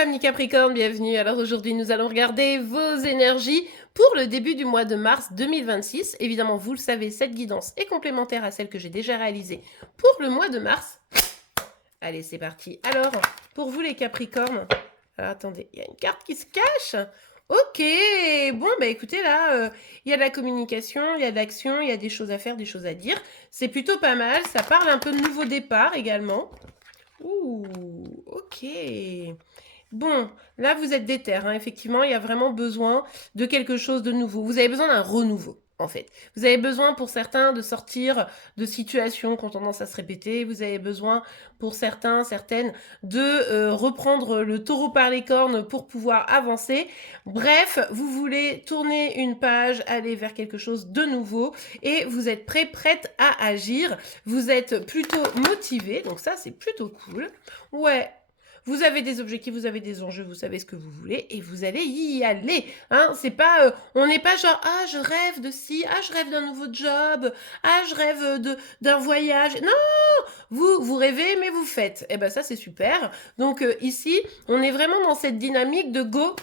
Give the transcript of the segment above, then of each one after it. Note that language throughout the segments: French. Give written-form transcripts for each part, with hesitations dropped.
amis Capricorne, bienvenue. Alors aujourd'hui, nous allons regarder vos énergies pour le début du mois de mars 2026. Évidemment, vous le savez, cette guidance est complémentaire à celle que j'ai déjà réalisée pour le mois de mars. Allez, c'est parti. Alors, pour vous les Capricornes, alors, attendez, il y a une carte qui se cache. Ok, bon, bah écoutez, là, il y a de la communication, il y a de l'action, il y a des choses à faire, des choses à dire. C'est plutôt pas mal, ça parle un peu de nouveau départ également. Ouh, ok. Bon, là vous êtes déter, hein. Effectivement, il y a vraiment besoin de quelque chose de nouveau. Vous avez besoin d'un renouveau, en fait. Vous avez besoin pour certains de sortir de situations qui ont tendance à se répéter. Vous avez besoin pour certains, certaines, de reprendre le taureau par les cornes pour pouvoir avancer. Bref, vous voulez tourner une page, aller vers quelque chose de nouveau et vous êtes prêt, prête à agir. Vous êtes plutôt motivé, donc ça c'est plutôt cool. Ouais, vous avez des objectifs, vous avez des enjeux, vous savez ce que vous voulez et vous allez y aller. Hein, c'est pas, on n'est pas genre ah je rêve de ci, ah je rêve d'un nouveau job, ah je rêve d'un voyage. Non, vous rêvez mais vous faites. Et ben ça c'est super. Donc ici on est vraiment dans cette dynamique de go,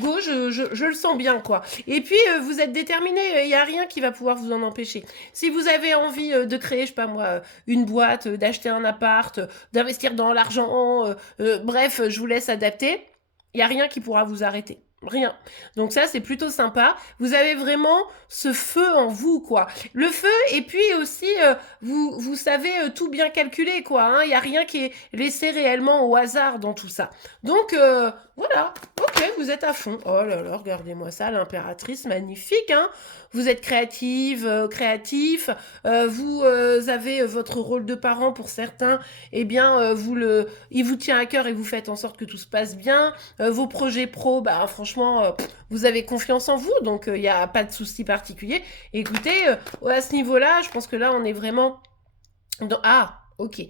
je le sens bien, quoi. Et puis, vous êtes déterminé, il n'y a rien qui va pouvoir vous en empêcher. Si vous avez envie de créer, je sais pas moi, une boîte, d'acheter un appart, d'investir dans l'argent, bref, je vous laisse adapter, il n'y a rien qui pourra vous arrêter. Rien. Donc ça, c'est plutôt sympa. Vous avez vraiment ce feu en vous, quoi. Le feu, et puis aussi, vous savez tout bien calculer, quoi. Hein. Il n'y a rien qui est laissé réellement au hasard dans tout ça. Donc, voilà. Ok, vous êtes à fond. Oh là là, regardez-moi ça, l'impératrice, magnifique, hein. Vous êtes créative, créatif. Vous avez votre rôle de parent pour certains. Eh bien, il vous tient à cœur et vous faites en sorte que tout se passe bien. Vos projets pro, bah franchement, vous avez confiance en vous, donc il n'y a pas de souci particulier. Écoutez, à ce niveau-là, je pense que là, on est vraiment dans... Ah, ok.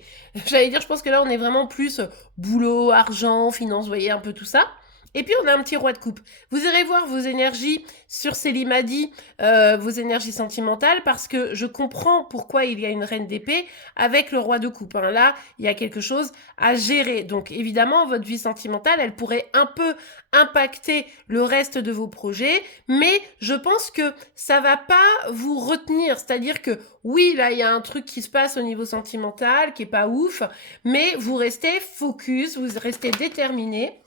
J'allais dire, je pense que là, on est vraiment plus boulot, argent, finance, vous voyez, un peu tout ça. Et puis on a un petit roi de coupe. Vous irez voir vos énergies sur Célimadi, vos énergies sentimentales, parce que je comprends pourquoi il y a une reine d'épée avec le roi de coupe. Hein. Là, il y a quelque chose à gérer. Donc évidemment, votre vie sentimentale, elle pourrait un peu impacter le reste de vos projets, mais je pense que ça va pas vous retenir. C'est-à-dire que oui, là, il y a un truc qui se passe au niveau sentimental qui est pas ouf, mais vous restez focus, vous restez déterminé.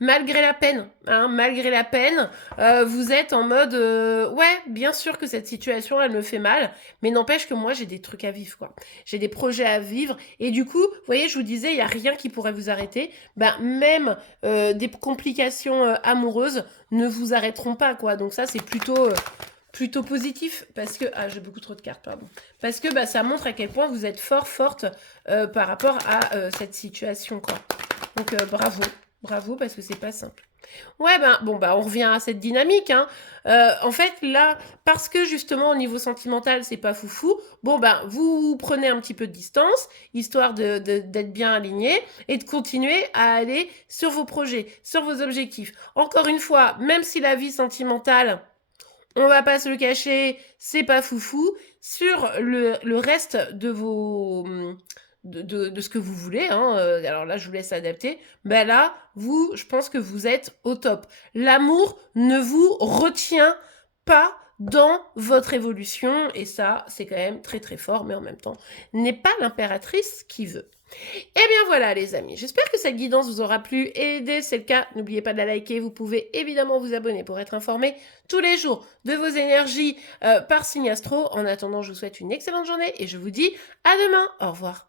Malgré la peine, hein, malgré la peine, vous êtes en mode ouais, bien sûr que cette situation elle me fait mal, mais n'empêche que moi j'ai des trucs à vivre quoi. J'ai des projets à vivre et du coup, vous voyez, je vous disais, il y a rien qui pourrait vous arrêter. Ben même des complications amoureuses ne vous arrêteront pas quoi. Donc ça c'est plutôt positif parce que ah j'ai beaucoup trop de cartes pardon parce que bah ça montre à quel point vous êtes forte par rapport à cette situation quoi. Donc bravo parce que c'est pas simple. Ouais ben bon bah on revient à cette dynamique hein. En fait là parce que justement au niveau sentimental c'est pas foufou, bon ben vous prenez un petit peu de distance histoire d'être bien aligné et de continuer à aller sur vos projets, sur vos objectifs. Encore une fois, même si la vie sentimentale on va pas se le cacher, c'est pas foufou. Sur le reste de vos de ce que vous voulez, hein, alors là je vous laisse adapter, ben là, vous, je pense que vous êtes au top. L'amour ne vous retient pas dans votre évolution, et ça, c'est quand même très très fort, mais en même temps, n'est pas l'impératrice qui veut. Eh bien voilà les amis, j'espère que cette guidance vous aura plu et aidé. C'est le cas, n'oubliez pas de la liker. Vous pouvez évidemment vous abonner pour être informé tous les jours de vos énergies par signe astro. En attendant, je vous souhaite une excellente journée et je vous dis à demain. Au revoir.